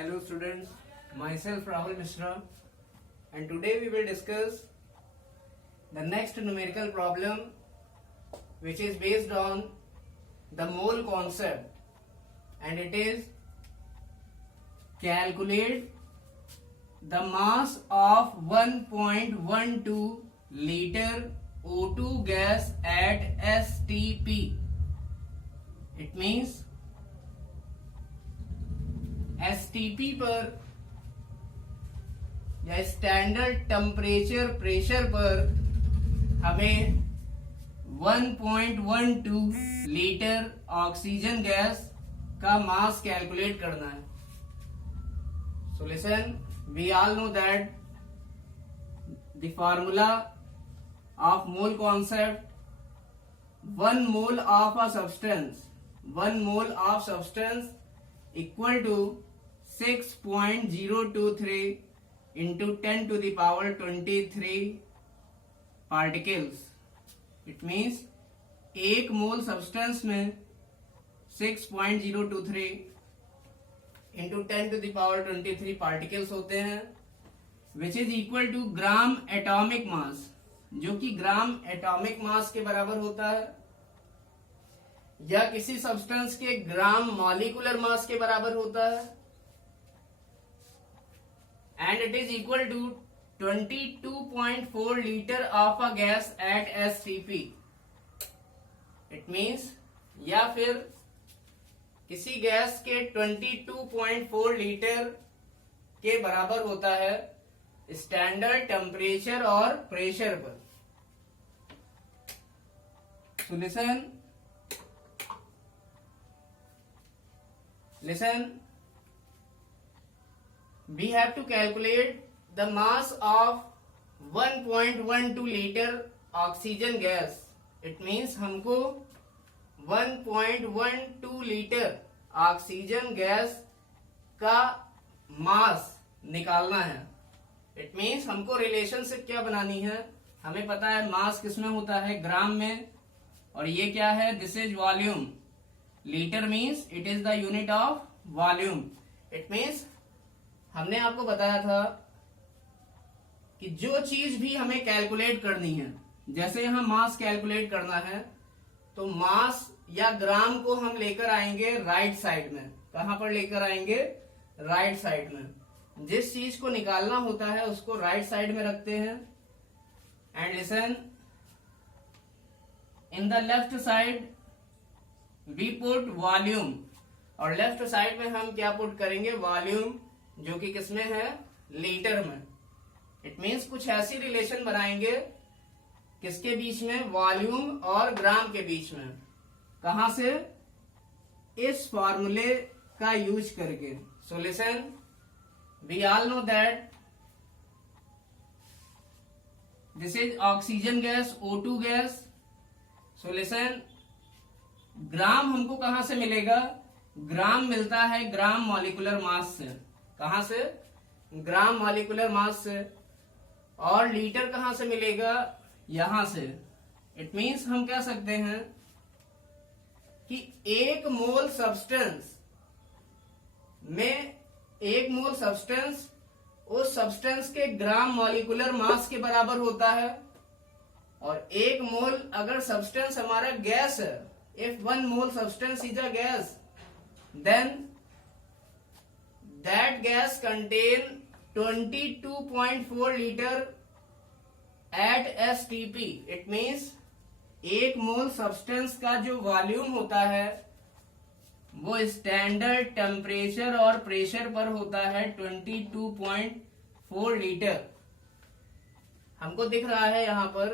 Hello students, myself Rahul Mishra, and today we will discuss the next numerical problem which is based on the mole concept, and it is calculate the mass of 1.12 liter O2 gas at STP. It means STP पर या standard temperature pressure पर हमें 1.12 litre oxygen gas का mass calculate करना है. So listen, we all know that the formula of mole concept, 1 mole of a substance equal to 6.023 into 10 to the power 23 particles. It means एक मोल substance में 6.023 into 10 to the power 23 particles होते हैं, which is equal to gram atomic mass, जो कि gram atomic mass के बराबर होता है, या किसी सब्सटेंस के ग्राम मॉलिक्यूलर मास के बराबर होता है, and it is equal to 22.4 liter of a gas at STP. It means या फिर किसी गैस के 22.4 लीटर के बराबर होता है स्टैंडर्ड टेम्परेचर और प्रेशर पर. So listen, we have to calculate the mass of 1.12 liter oxygen gas. It means हमको 1.12 लीटर ऑक्सीजन गैस का मास निकालना है. इट मीन्स हमको रिलेशनशिप क्या बनानी है. हमें पता है मास किसमें होता है, ग्राम में, और ये क्या है, this is volume. Litre means it is the unit of volume. It means हमने आपको बताया था कि जो चीज भी हमें कैलकुलेट करनी है, जैसे यहां मास कैलकुलेट करना है, तो मास या ग्राम को हम लेकर आएंगे राइट साइड में. कहां पर लेकर आएंगे, राइट साइड में. जिस चीज को निकालना होता है उसको राइट साइड में रखते हैं. And listen, in the left side we put volume, और लेफ्ट साइड में हम क्या पुट करेंगे, वॉल्यूम, जो कि किसमें है, लीटर में. इट मीन्स कुछ ऐसी रिलेशन बनाएंगे किसके बीच में, वॉल्यूम और ग्राम के बीच में. कहां से, इस फॉर्मूले का यूज करके. So listen, we all know that this is oxygen gas, O2 gas. So listen, gram हमको कहां से मिलेगा, ग्राम मिलता है ग्राम मॉलिक्यूलर मास से. कहां से, ग्राम मॉलिक्यूलर मास से. और लीटर कहां से मिलेगा, यहां से. इट मीन्स हम कह सकते हैं कि एक मोल सब्सटेंस में, एक मोल सब्सटेंस उस सब्सटेंस के ग्राम मॉलिक्यूलर मास के बराबर होता है. और एक मोल अगर सब्सटेंस हमारा गैस है, if 1 mole substance is a gas, then that gas contain 22.4 liter at STP. It means एक मोल सब्सटेंस का जो वॉल्यूम होता है वो स्टैंडर्ड टेम्परेचर और प्रेशर पर होता है 22.4 लीटर. हमको दिख रहा है यहां पर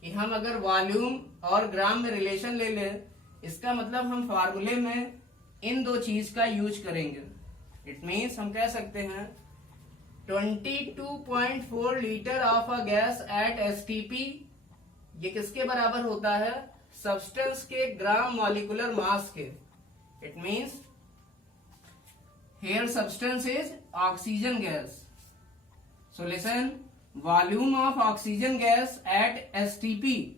कि हम अगर वॉल्यूम और ग्राम में रिलेशन ले लें, इसका मतलब हम फार्मूले में इन दो चीज का यूज करेंगे. इट मीन्स हम कह सकते हैं 22.4 litre of a gas at STP, ये किसके बराबर होता है, सब्सटेंस के ग्राम मॉलिक्यूलर मास के. It means here substance is oxygen gas. So listen, volume of oxygen gas at STP,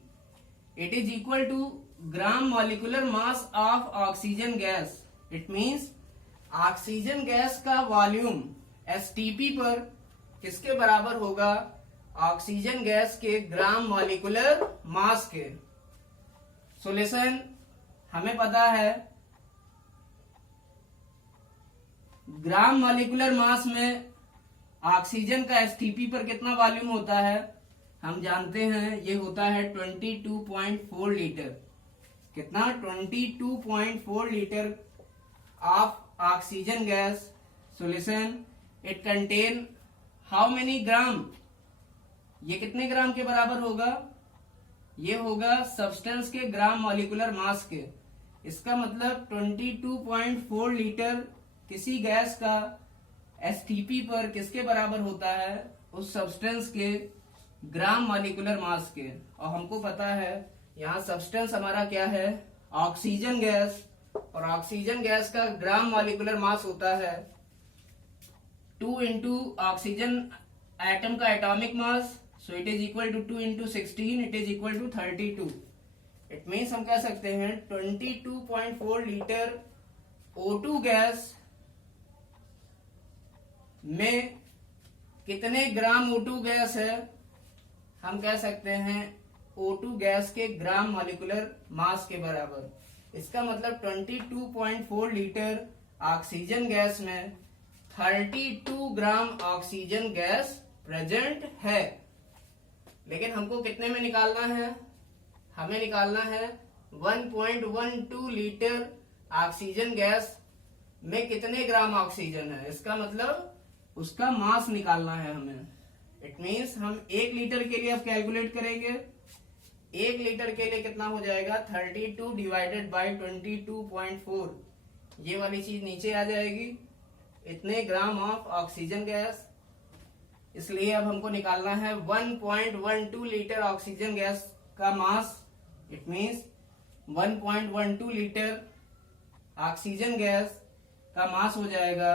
it is equal to gram molecular mass of oxygen gas. It means oxygen gas का volume STP पर किसके बराबर होगा? Oxygen gas के ग्राम molecular मास के। Solution हमें पता है ग्राम मॉलिक्यूलर मास में ऑक्सीजन का एसटीपी पर कितना वॉल्यूम होता है? हम जानते हैं ये होता है 22.4 लीटर। कितना? 22.4 litre of oxygen gas. Solution it contain how many gram? ये कितने ग्राम के बराबर होगा? ये होगा सब्सटेंस के ग्राम मॉलिक्यूलर मास के। इसका मतलब 22.4 लीटर किसी गैस का एसटीपी पर किसके बराबर होता है? उस सब्सटेंस के ग्राम मॉलिक्यूलर मास के। और हमको पता है यहाँ सब्सटेंस हमारा क्या है? Oxygen gas. और ऑक्सीजन गैस का ग्राम मॉलिक्यूलर मास होता है 2 इंटू ऑक्सीजन एटम का atomic mass. So it is equal to 2 into 16, it is equal to 32। It means हम कह सकते हैं 22.4 लीटर O2 गैस में कितने ग्राम O2 गैस है? हम कह सकते हैं O2 गैस के ग्राम मॉलिक्यूलर मास के बराबर। इसका मतलब 22.4 लीटर ऑक्सीजन गैस में 32 ग्राम ऑक्सीजन गैस प्रेजेंट है। लेकिन हमको कितने में निकालना है? हमें निकालना है 1.12 लीटर ऑक्सीजन गैस में कितने ग्राम ऑक्सीजन है। इसका मतलब उसका मास निकालना है हमें। इट मीन्स हम 1 लीटर के लिए अब कैलकुलेट करेंगे। 1 लीटर के लिए कितना हो जाएगा? 32 डिवाइडेड बाई 22.4। ये वाली चीज नीचे आ जाएगी। इतने ग्राम ऑफ ऑक्सीजन गैस। इसलिए अब हमको निकालना है 1.12 लीटर ऑक्सीजन गैस का mass. It means 1.12 litre oxygen gas का मास हो जाएगा।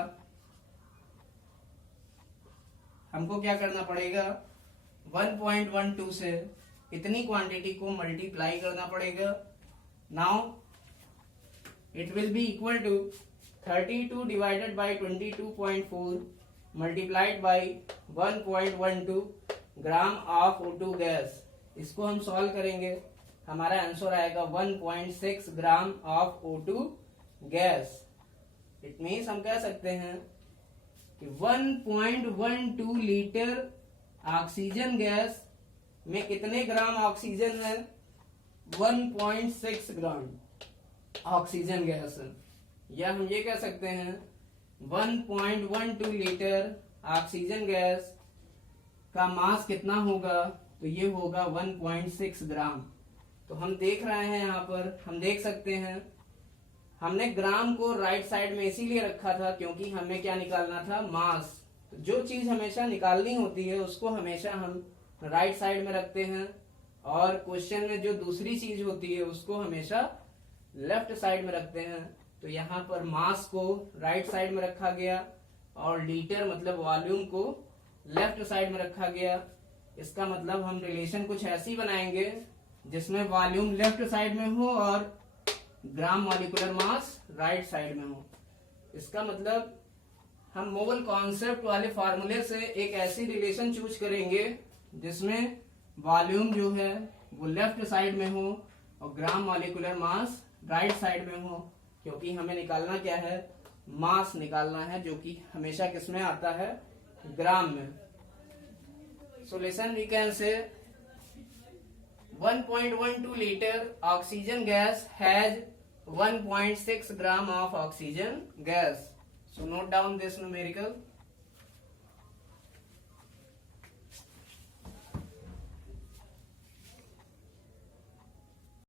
हमको क्या करना पड़ेगा? 1.12 से इतनी क्वांटिटी को मल्टीप्लाई करना पड़ेगा। Now it will be equal to 32 divided by 22.4 multiplied by 1.12 gram of O2 gas. इसको हम सॉल्व करेंगे, हमारा आंसर आएगा 1.6 gram of O2 gas. It means हम कह सकते हैं कि 1.12 लीटर ऑक्सीजन गैस में कितने ग्राम ऑक्सीजन है? 1.6 ग्राम ऑक्सीजन गैस। या हम ये कह सकते हैं 1.12 लीटर ऑक्सीजन गैस का मास कितना होगा? तो ये होगा 1.6 ग्राम। तो हम देख रहे हैं यहाँ पर, हम देख सकते हैं हमने ग्राम को राइट साइड में इसीलिए रखा था क्योंकि हमें क्या निकालना था? मास। तो जो चीज हमेशा निकालनी होती है उसको हमेशा हम राइट साइड में रखते हैं, और क्वेश्चन में जो दूसरी चीज होती है उसको हमेशा लेफ्ट साइड में रखते हैं। तो यहाँ पर मास को राइट साइड में रखा गया और लीटर मतलब वॉल्यूम को लेफ्ट साइड में रखा गया। इसका मतलब हम रिलेशन कुछ ऐसी बनाएंगे जिसमें वॉल्यूम लेफ्ट साइड में हो और ग्राम मॉलिक्यूलर मास राइट साइड में हो। इसका मतलब हम मोल कॉन्सेप्ट वाले फार्मूले से एक ऐसी रिलेशन चूज करेंगे जिसमें वॉल्यूम जो है वो लेफ्ट साइड में हो और ग्राम मॉलिक्यूलर मास राइट साइड में हो, क्योंकि हमें निकालना क्या है? मास निकालना है, जो कि हमेशा किसमें आता है? ग्राम में। Solution we can say 1.12 liter oxygen gas has 1.6 gram of oxygen gas. So note down this numerical.